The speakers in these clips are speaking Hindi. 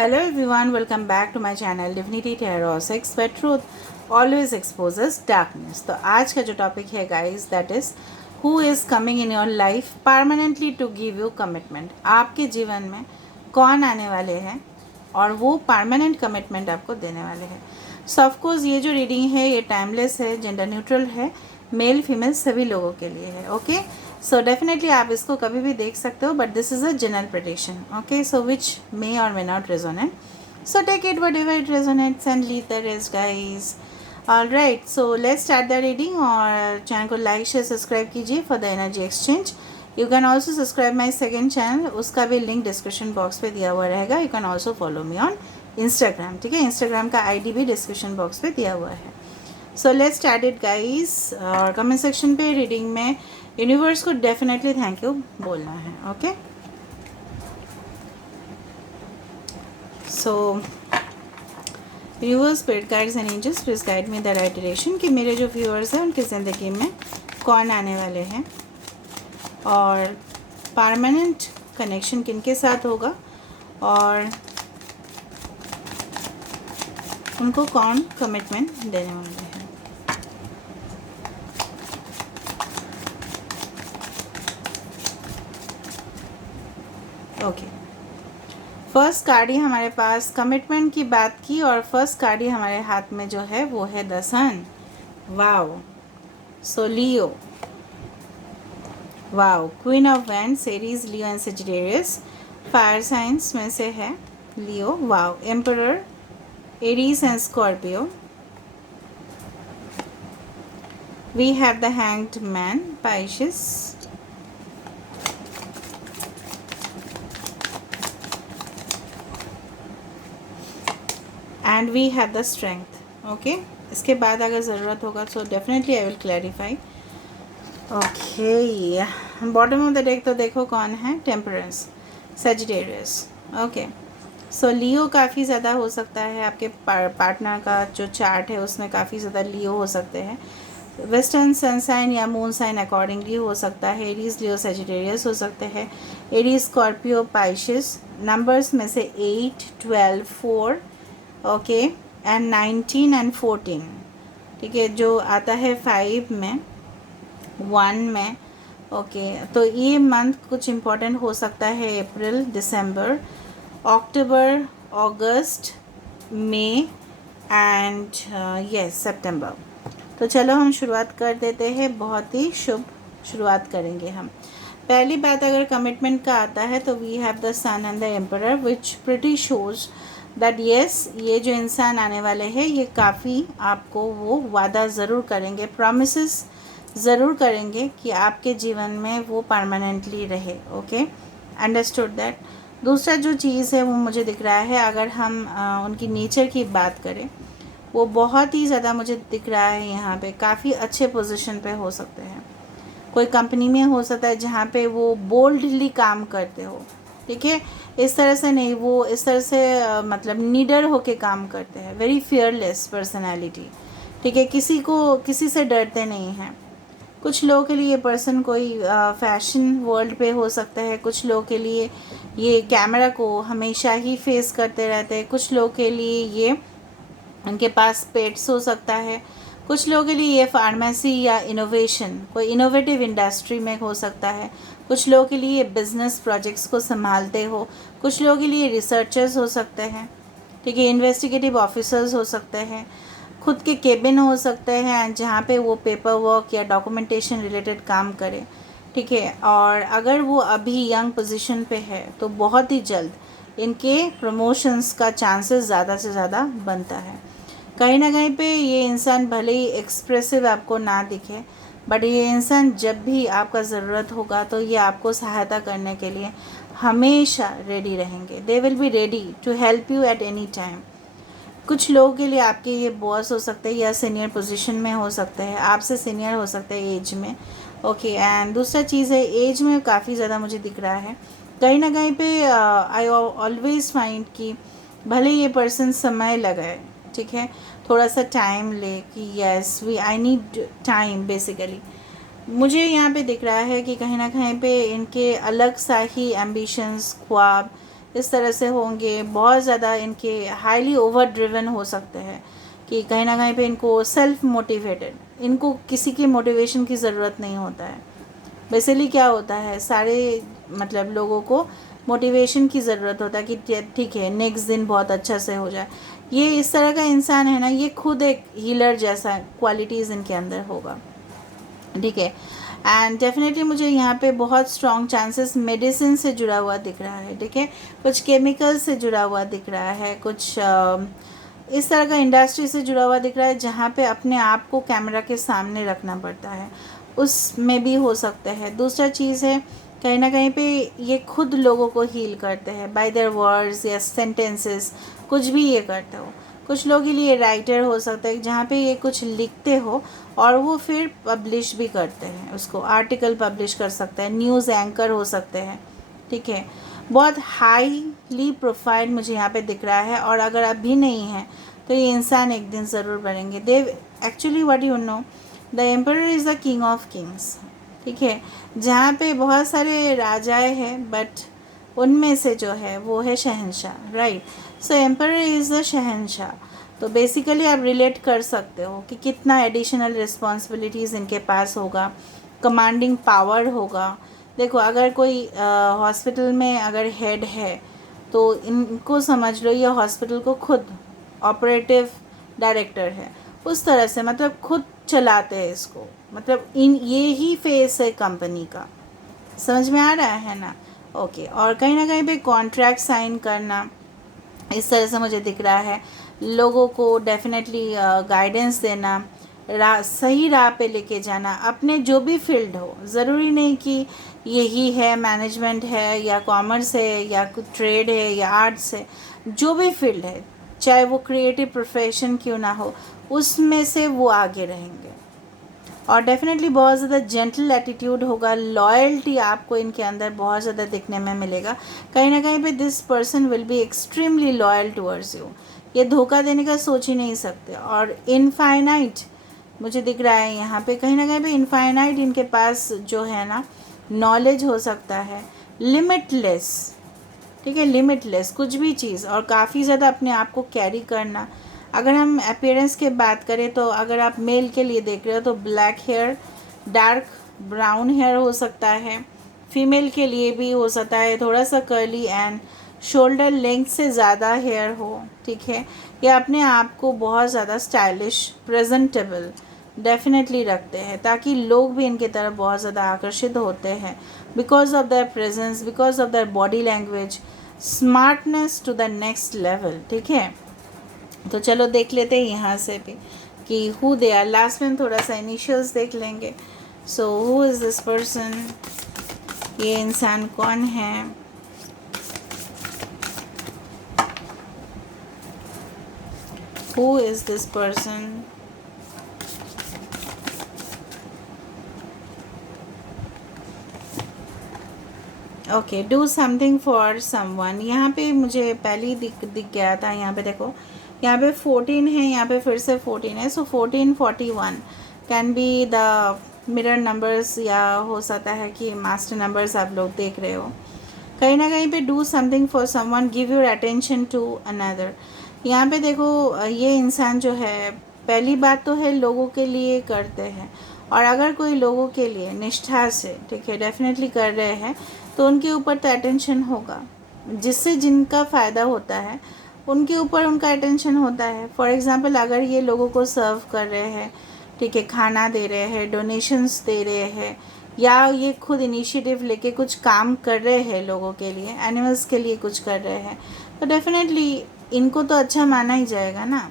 Hello everyone, welcome back to my channel Divinity Tarot 6 where truth always exposes darkness. तो आज का जो टॉपिक है guys that is who is coming in your life permanently to give you commitment. आपके जीवन में कौन आने वाले हैं और वो परमानेंट कमिटमेंट आपको देने वाले हैं। सो ऑफकोर्स ये जो रीडिंग है ये टाइमलेस है, जेंडर न्यूट्रल है, मेल फीमेल सभी लोगों के लिए है। ओके सो डेफिनेटली आप इसको कभी भी देख सकते हो, but this is a general prediction. Okay so which may और may not resonate, so take it whatever it resonates and leave the rest guys. All right, so let's start the reading और चैनल को लाइक शेयर सब्सक्राइब कीजिए for the energy exchange. You can also subscribe my second channel, उसका भी लिंक डिस्क्रिप्शन बॉक्स पे दिया हुआ रहेगा। You can also follow me on Instagram, ठीक है, इंस्टाग्राम का आईडी भी डिस्क्रिप्शन बॉक्स पे दिया हुआ है। So let's start it guys. और कमेंट सेक्शन पे रीडिंग में यूनिवर्स को डेफिनेटली थैंक यू बोलना है। Okay so viewers, spirit guides and angels please guide me the right direction कि मेरे जो व्यूअर्स हैं उनकी ज़िंदगी में कौन आने वाले हैं और परमानेंट कनेक्शन किनके साथ होगा और उनको कौन कमिटमेंट देने वाले हैं। ओके फर्स्ट कार्ड ही हमारे पास कमिटमेंट की बात की और फर्स्ट कार्ड ही हमारे हाथ में जो है वो है the sun. Wow, so Leo, wow, queen of wands, Aries, Leo and Sagittarius, fire signs में से है Leo. Wow, emperor, Aries and Scorpio. We have the hanged man, Pisces, and we have the strength. Okay इसके बाद अगर ज़रूरत होगा so definitely I will clarify. Okay bottom of the deck तो देखो कौन है, temperance, Sagittarius. Okay so Leo काफ़ी ज़्यादा हो सकता है, आपके पार्टनर का जो चार्ट है उसमें काफ़ी ज़्यादा लियो हो सकते हैं। वेस्टर्न सन साइन या मून साइन अकॉर्डिंगली हो सकता है। एरीज, लियो, सजिटेरियस हो सकते हैं। Aries, Scorpio, पाइशिस। नंबर्स में से 8, 12, 4, ओके एंड 19 एंड 14, ठीक है, जो आता है 5 में, 1 में। ओके तो ये मंथ कुछ इम्पोर्टेंट हो सकता है, अप्रैल, दिसंबर, अक्टूबर, अगस्त, मई एंड यस सितंबर। तो चलो हम शुरुआत कर देते हैं, बहुत ही शुभ शुरुआत करेंगे हम। पहली बात अगर कमिटमेंट का आता है तो we have the sun and the emperor which pretty shows that yes ये जो इंसान आने वाले हैं ये काफ़ी आपको वो वादा ज़रूर करेंगे, प्रॉमिसेस ज़रूर करेंगे कि आपके जीवन में वो परमानेंटली रहे। Okay understood that. दूसरा जो चीज़ है वो मुझे दिख रहा है, अगर हम उनकी नेचर की बात करें, वो बहुत ही ज़्यादा मुझे दिख रहा है यहाँ पे काफ़ी अच्छे पोजीशन पे हो सकते हैं। कोई कंपनी में हो सकता है जहाँ पे वो बोल्डली काम करते हो, ठीक है, इस तरह से नहीं, वो इस तरह से मतलब निडर होके काम करते हैं, वेरी फियरलेस पर्सनालिटी, ठीक है, किसी से डरते नहीं हैं। कुछ लोगों के लिए ये पर्सन कोई फैशन वर्ल्ड पे हो सकता है, कुछ लोगों के लिए ये कैमरा को हमेशा ही फेस करते रहते हैं, कुछ लोगों के लिए ये उनके पास पेट्स हो सकता है, कुछ लोगों के लिए ये फार्मेसी या इनोवेशन, कोई इनोवेटिव इंडस्ट्री में हो सकता है, कुछ लोगों के लिए बिजनेस प्रोजेक्ट्स को संभालते हो, कुछ लोगों के लिए रिसर्चर्स हो सकते हैं, ठीक है, इन्वेस्टिगेटिव ऑफिसर्स हो सकते हैं, खुद के केबिन हो सकते हैं जहाँ पे वो पेपर वर्क या डॉक्यूमेंटेशन रिलेटेड काम करें, ठीक है, और अगर वो अभी यंग पोजीशन पे है तो बहुत ही जल्द इनके प्रमोशंस का चांसेस ज़्यादा से ज़्यादा बनता है। कहीं ना कहीं पे ये इंसान भले ही एक्सप्रेसिव आपको ना दिखे, बट ये इंसान जब भी आपका ज़रूरत होगा तो ये आपको सहायता करने के लिए हमेशा रेडी रहेंगे। They will be ready to help you at any time. कुछ लोगों के लिए आपके ये बॉस हो सकते हैं या सीनियर पोजीशन में हो सकते हैं, आपसे सीनियर हो सकते हैं एज में। ओके एंड दूसरा चीज़ है, एज में काफ़ी ज़्यादा मुझे दिख रहा है कहीं ना कहीं पे। आई ऑलवेज फाइंड कि भले ये पर्सन समय लगाए, ठीक है, थोड़ा सा टाइम ले कि yes we I need time basically, मुझे यहाँ पे दिख रहा है कि कहीं ना कहीं पे इनके अलग सा ही एम्बिशंस, ख्वाब इस तरह से होंगे। बहुत ज़्यादा इनके हाईली ओवर ड्रिवन हो सकते हैं कि कहीं ना कहीं पे इनको सेल्फ मोटिवेटेड, इनको किसी की मोटिवेशन की ज़रूरत नहीं होता है। बेसिकली क्या होता है, सारे मतलब लोगों को मोटिवेशन की ज़रूरत होता है कि ठीक है नेक्स्ट दिन बहुत अच्छा से हो जाए। ये इस तरह का इंसान है ना, ये खुद एक हीलर जैसा क्वालिटीज़ इनके अंदर होगा, ठीक है। एंड डेफिनेटली मुझे यहाँ पे बहुत स्ट्रॉन्ग चांसेस मेडिसिन से जुड़ा हुआ दिख रहा है, ठीक है। कुछ केमिकल से जुड़ा हुआ दिख रहा है, कुछ इस तरह का इंडस्ट्री से जुड़ा हुआ दिख रहा है जहाँ पे अपने आप को कैमरा के सामने रखना पड़ता है, उसमें भी हो सकता है। दूसरा चीज़ है कहीं ना कहीं पे ये खुद लोगों को हील करते हैं बाय देयर वर्ड्स या सेंटेंसेस, कुछ भी ये करते हो। कुछ लोगों के लिए राइटर हो सकता है जहाँ पे ये कुछ लिखते हो और वो फिर पब्लिश भी करते हैं, उसको आर्टिकल पब्लिश कर सकते हैं, न्यूज़ एंकर हो सकते हैं, ठीक है। बहुत हाईली प्रोफाइल मुझे यहाँ पे दिख रहा है। और अगर अभी नहीं है तो ये इंसान एक दिन ज़रूर बनेंगे। Dev actually what you know, the emperor is the king of kings, ठीक है। जहाँ पे बहुत सारे राजाएं हैं बट उनमें से जो है वो है शहंशाह, right. So emperor is the शहंशाह। तो बेसिकली आप रिलेट कर सकते हो कि कितना एडिशनल रिस्पॉन्सिबिलिटीज़ इनके पास होगा, कमांडिंग पावर होगा। देखो अगर कोई हॉस्पिटल में अगर हेड है तो इनको समझ लो ये हॉस्पिटल को खुद ऑपरेटिव डायरेक्टर है, उस तरह से मतलब खुद चलाते हैं इसको, मतलब इन ये ही फेस है कंपनी का। समझ में आ रहा है ना? ओके। और कहीं ना कहीं पे कॉन्ट्रैक्ट साइन करना इस तरह से मुझे दिख रहा है। लोगों को डेफिनेटली गाइडेंस देना, सही राह पे लेके जाना, अपने जो भी फील्ड हो, ज़रूरी नहीं कि यही है मैनेजमेंट है या कॉमर्स है या कुछ ट्रेड है या आर्ट्स है, जो भी फील्ड है चाहे वो क्रिएटिव प्रोफेशन क्यों ना हो, उसमें से वो आगे रहेंगे। और डेफिनेटली बहुत ज़्यादा जेंटल एटीट्यूड होगा, लॉयल्टी आपको इनके अंदर बहुत ज़्यादा दिखने में मिलेगा। कहीं ना कहीं पे this person will be extremely loyal towards you, ये धोखा देने का सोच ही नहीं सकते। और इनफाइनाइट मुझे दिख रहा है यहाँ पे, कहीं ना कहीं पे इनफाइनाइट इनके पास जो है ना नॉलेज हो सकता है, लिमिटलेस, ठीक है, लिमिटलेस कुछ भी चीज़, और काफ़ी ज़्यादा अपने आप को कैरी करना। अगर हम अपीयरेंस की बात करें तो अगर आप मेल के लिए देख रहे हो तो black hair, dark brown hair हो सकता है। फीमेल के लिए भी हो सकता है थोड़ा सा कर्ली एंड शोल्डर लेंथ से ज़्यादा हेयर हो, ठीक है। या अपने आप को बहुत ज़्यादा स्टाइलिश प्रेजेंटेबल डेफिनेटली रखते हैं ताकि लोग भी इनके तरफ बहुत ज़्यादा आकर्षित होते हैं because of their presence, because of their body language, smartness to the next level, ठीक है। तो चलो देख लेते हैं यहाँ से भी कि हु दे आर। लास्ट में हम थोड़ा सा इनिशियल्स देख लेंगे। So who is this person, ये इंसान कौन है? Who is this person? Okay, do something for someone. यहाँ पे मुझे पहले ही दिख गया था। यहाँ पे देखो, यहाँ पे 14 है, यहाँ पे फिर से 14 है। सो 1441 can be the mirror numbers, या हो सकता है कि मास्टर नंबर्स आप लोग देख रहे हो। कहीं ना कहीं पे do something for someone, give your attention to another. यहाँ पे देखो ये इंसान जो है, पहली बात तो है लोगों के लिए करते हैं, और अगर कोई लोगों के लिए निष्ठा से, ठीक है, डेफिनेटली कर रहे हैं तो उनके ऊपर तो अटेंशन होगा। जिससे जिनका फ़ायदा होता है उनके ऊपर उनका अटेंशन होता है। फॉर एग्ज़ाम्पल अगर ये लोगों को सर्व कर रहे हैं, ठीक है, खाना दे रहे हैं, डोनेशंस दे रहे हैं, या ये खुद इनिशिएटिव लेके कुछ काम कर रहे हैं लोगों के लिए, एनिमल्स के लिए कुछ कर रहे हैं, तो डेफिनेटली इनको तो अच्छा माना ही जाएगा ना,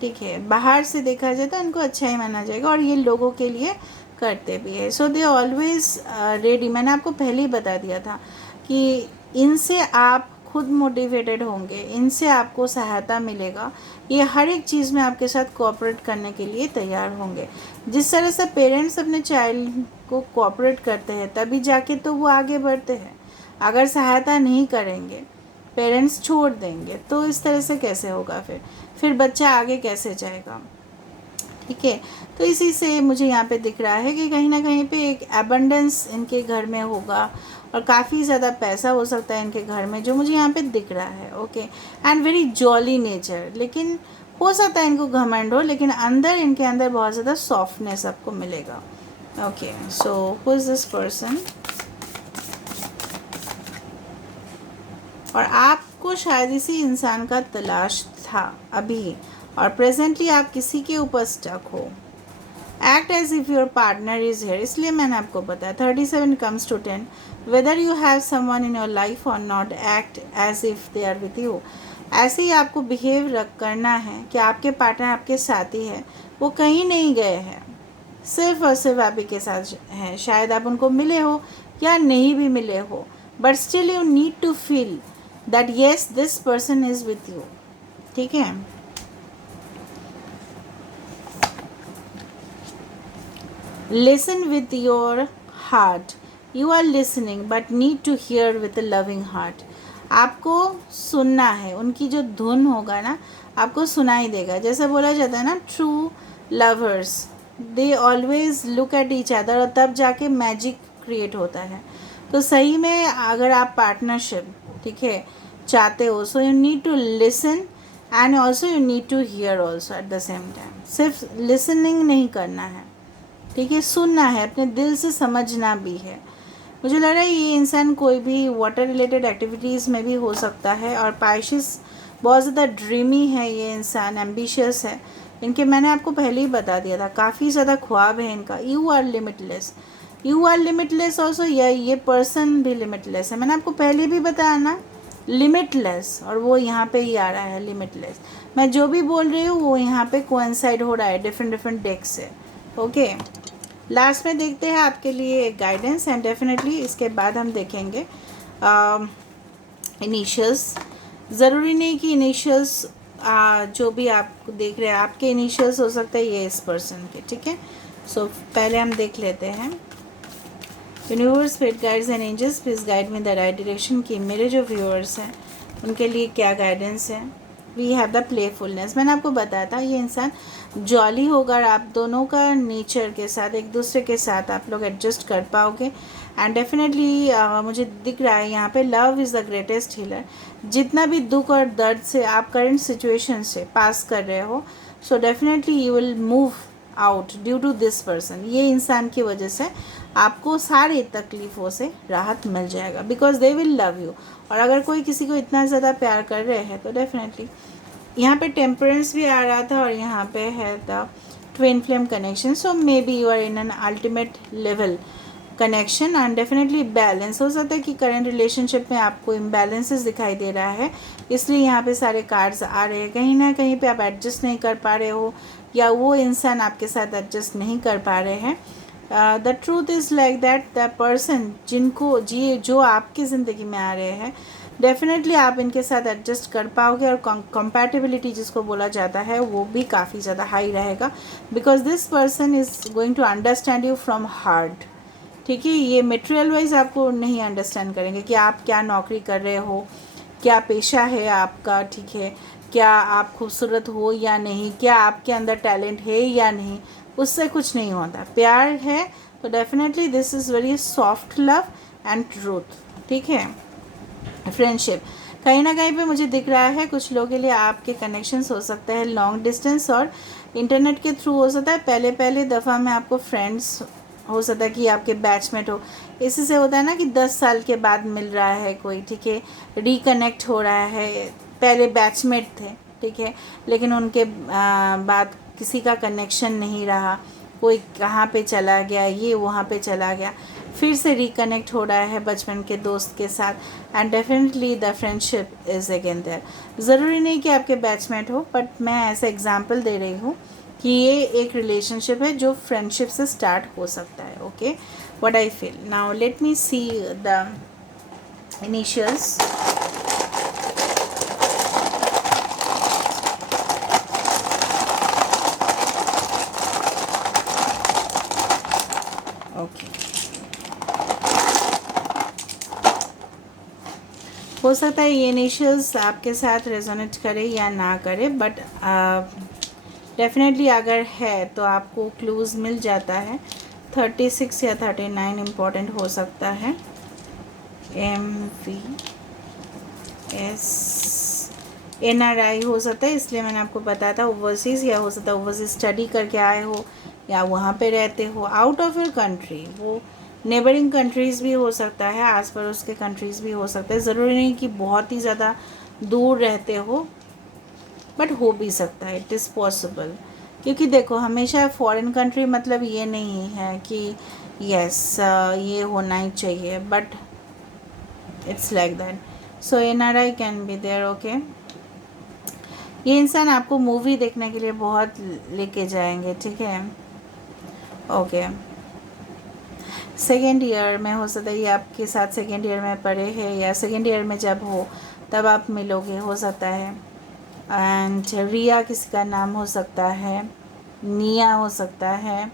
ठीक है। बाहर से देखा जाए तो इनको अच्छा ही माना जाएगा, और ये लोगों के लिए करते भी है। सो दे ऑलवेज रेडी। मैंने आपको पहले ही बता दिया था कि इनसे आप खुद मोटिवेटेड होंगे, इनसे आपको सहायता मिलेगा, ये हर एक चीज़ में आपके साथ कोऑपरेट करने के लिए तैयार होंगे। जिस तरह से पेरेंट्स अपने चाइल्ड को कोऑपरेट करते हैं तभी जाके तो वो आगे बढ़ते हैं। अगर सहायता नहीं करेंगे, पेरेंट्स छोड़ देंगे, तो इस तरह से कैसे होगा? फिर बच्चा आगे कैसे जाएगा? ठीक है। तो इसी से मुझे यहाँ पे दिख रहा है कि कहीं ना कहीं पे एक एबंडेंस इनके घर में होगा, और काफ़ी ज़्यादा पैसा हो सकता है इनके घर में, जो मुझे यहाँ पे दिख रहा है। Okay, and very jolly nature, लेकिन हो सकता है इनको घमंड हो, लेकिन अंदर इनके अंदर बहुत ज़्यादा सॉफ्टनेस आपको मिलेगा। Okay, so who is this person? और आपको शायद इसी इंसान का तलाश था अभी, और प्रेजेंटली आप किसी के ऊपर स्टक हो। Act as if your partner is here, इसलिए मैंने आपको बताया 37 comes to 10, whether you have someone in your life और not, act as if they are with you. ऐसे ही आपको बिहेव करना है कि आपके पार्टनर आपके साथी है, वो कहीं नहीं गए हैं, सिर्फ और सिर्फ आप ही के साथ हैं। शायद आप उनको मिले हो या नहीं भी मिले हो, but still you need to feel that yes this person is with you. ठीक है, listen with your heart, you are listening but need to hear with a loving heart. आपको सुनना है, उनकी जो धुन होगा ना आपको सुनाई देगा। जैसे बोला जाता है ना, true lovers they always look at each other, और तब जाके मैजिक क्रिएट होता है। तो सही में अगर आप पार्टनरशिप, ठीक है, चाहते हो, so you need to listen and also you need to hear also at the same time. सिर्फ लिसनिंग नहीं करना है, ठीक है, सुनना है, अपने दिल से समझना भी है। मुझे लग रहा है ये इंसान कोई भी वाटर रिलेटेड एक्टिविटीज़ में भी हो सकता है, और पाइशिस बहुत ज़्यादा ड्रीमी है ये इंसान, एम्बिशियस है। इनके मैंने आपको पहले ही बता दिया था, काफ़ी ज़्यादा ख्वाब है इनका। You are limitless, you are limitless also, ये पर्सन भी लिमिटलेस है। मैंने आपको पहले भी बताया ना, लिमिटलेस, और वो यहाँ पे ही आ रहा है लिमिटलेस। मैं जो भी बोल रही हूँ वो यहाँ पे कोइंसाइड हो रहा है डिफरेंट डिफरेंट डेक से। ओके, लास्ट में देखते हैं आपके लिए एक गाइडेंस, एंड डेफिनेटली इसके बाद हम देखेंगे इनिशियल्स। ज़रूरी नहीं कि इनिशियल्स जो भी आप देख रहे हैं आपके इनिशियल्स हो सकता है ये इस पर्सन के, ठीक है। सो पहले हम देख लेते हैं, universe, spirit guides and angels please guide me the right direction, कि मेरे जो व्यूअर्स हैं उनके लिए क्या गाइडेंस है। वी हैव द प्लेफुलनेस, मैंने आपको बताया था ये इंसान जॉली होगा, और आप दोनों का नेचर के साथ, एक दूसरे के साथ आप लोग एडजस्ट कर पाओगे। एंड डेफिनेटली मुझे दिख रहा है यहाँ पे love is the greatest healer. जितना भी दुख और दर्द से आप करंट सिचुएशन से पास कर रहे हो, so definitely you will move out due to this person. ये इंसान की वजह से आपको सारी तकलीफ़ों से राहत मिल जाएगा, because they will love you. और अगर कोई किसी को इतना ज़्यादा प्यार कर रहे हैं तो डेफिनेटली यहाँ पे टेम्परेंस भी आ रहा था, और यहाँ पे है the twin flame connection. So maybe you are in an ultimate level connection, and definitely balance. हो सकता है कि करंट रिलेशनशिप में आपको इम्बैलेंसेस दिखाई दे रहा है, इसलिए यहाँ पे सारे कार्ड्स आ रहे हैं। कहीं ना कहीं पे आप एडजस्ट नहीं कर पा रहे हो, या वो इंसान आपके साथ एडजस्ट नहीं कर पा रहे हैं। The truth is like that the person जो आपकी ज़िंदगी में आ रहे हैं, डेफिनेटली आप इनके साथ एडजस्ट कर पाओगे, और कंपैटिबिलिटी जिसको बोला जाता है वो भी काफ़ी ज़्यादा हाई रहेगा, because this person is going to understand you from heart. ठीक है, ये मटेरियल वाइज आपको नहीं अंडरस्टैंड करेंगे कि आप क्या नौकरी कर रहे हो, क्या पेशा है आपका, ठीक है, क्या आप खूबसूरत हो या नहीं, क्या आपके अंदर टैलेंट है या नहीं, उससे कुछ नहीं होता। प्यार है तो definitely this is very soft love and truth, ठीक है। फ्रेंडशिप कहीं ना कहीं पे मुझे दिख रहा है कुछ लोगों के लिए आपके कनेक्शंस हो सकता है लॉन्ग डिस्टेंस और इंटरनेट के थ्रू हो सकता है। पहले दफ़ा में आपको फ्रेंड्स हो सकता है कि आपके बैचमेट हो, इसी से होता है ना कि 10 साल के बाद मिल रहा है कोई, ठीक है, रिकनेक्ट हो रहा है। पहले बैचमेट थे, ठीक है, लेकिन उनके बाद किसी का कनेक्शन नहीं रहा, कोई कहाँ पे चला गया, ये वहाँ पे चला गया, फिर से रिकनेक्ट हो रहा है बचपन के दोस्त के साथ, and definitely the friendship is again there. ज़रूरी नहीं कि आपके बैचमेट हो, बट मैं ऐसे एग्जांपल दे रही हूँ कि ये एक रिलेशनशिप है जो फ्रेंडशिप से स्टार्ट हो सकता है। Okay, what I feel now, let me see the initials. हो सकता है ये इनिशियल्स आपके साथ रेजोनेट करे या ना करे, बट डेफिनेटली अगर है तो आपको क्लूज़ मिल जाता है। 36 या 39 इम्पॉर्टेंट हो सकता है। MVS NRI हो सकता है, इसलिए मैंने आपको बताया था ओवरसीज़, या हो सकता है ओवरसीज़ स्टडी करके आए हो या वहाँ पे रहते हो आउट ऑफ योर कंट्री। वो नेबरिंग कंट्रीज़ भी हो सकता है, आस पड़ोस के कंट्रीज़ भी हो सकते हैं, ज़रूरी नहीं कि बहुत ही ज़्यादा दूर रहते हो, बट हो भी सकता है, इट इज़ पॉसिबल। क्योंकि देखो हमेशा फॉरेन कंट्री मतलब ये नहीं है कि यस ये होना ही चाहिए, but it's like that. So NRI can be there. Okay, ये इंसान आपको मूवी देखने के लिए बहुत लेके जाएंगे, ठीक है। ओके, सेकेंड ईयर में हो सकता है ये आपके साथ सेकेंड ईयर में पढ़े हैं, या सेकेंड ईयर में जब हो तब आप मिलोगे, हो सकता है। एंड रिया किसी का नाम हो सकता है, निया हो सकता है,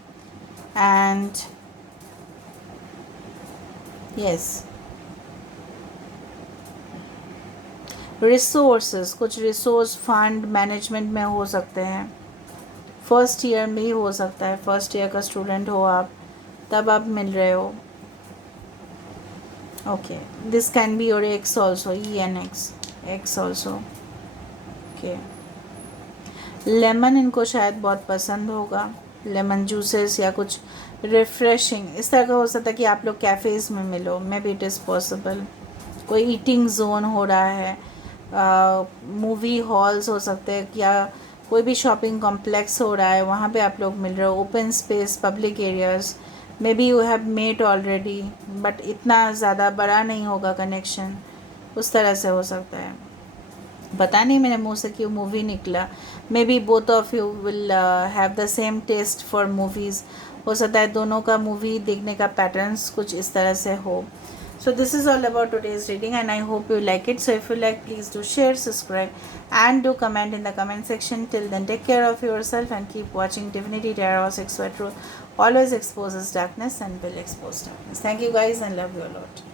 एंड यस रिसोर्सेज, कुछ रिसोर्स फंड मैनेजमेंट में हो सकते हैं, फर्स्ट ईयर में ही हो सकता है, फर्स्ट ईयर का स्टूडेंट हो आप, तब आप मिल रहे हो। Okay, this can be your x also, ENX x also. Okay, lemon इनको शायद बहुत पसंद होगा, लेमन जूसेस या कुछ रिफ्रेशिंग इस तरह का हो सकता है कि आप लोग कैफ़ेज़ में मिलो, may be it is possible. कोई ईटिंग जोन हो रहा है, मूवी हॉल्स हो सकते हैं, या कोई भी शॉपिंग कॉम्प्लेक्स हो रहा है, वहाँ पे आप लोग मिल रहे हो, open space, public areas, maybe you have met already, but इतना ज़्यादा बड़ा नहीं होगा कनेक्शन, उस तरह से हो सकता है। पता नहीं मेरे मुंह से क्यों मूवी निकला, maybe both of you will have the same taste for movies, हो सकता है दोनों का मूवी देखने का पैटर्न्स कुछ इस तरह से हो। So this is all about today's reading and I hope you like it. So if you like, please do share, subscribe and do comment in the comment section. Till then, take care of yourself and keep watching Divinity Tarot 6 Truth. Always exposes darkness and will expose darkness. Thank you guys and love you a lot.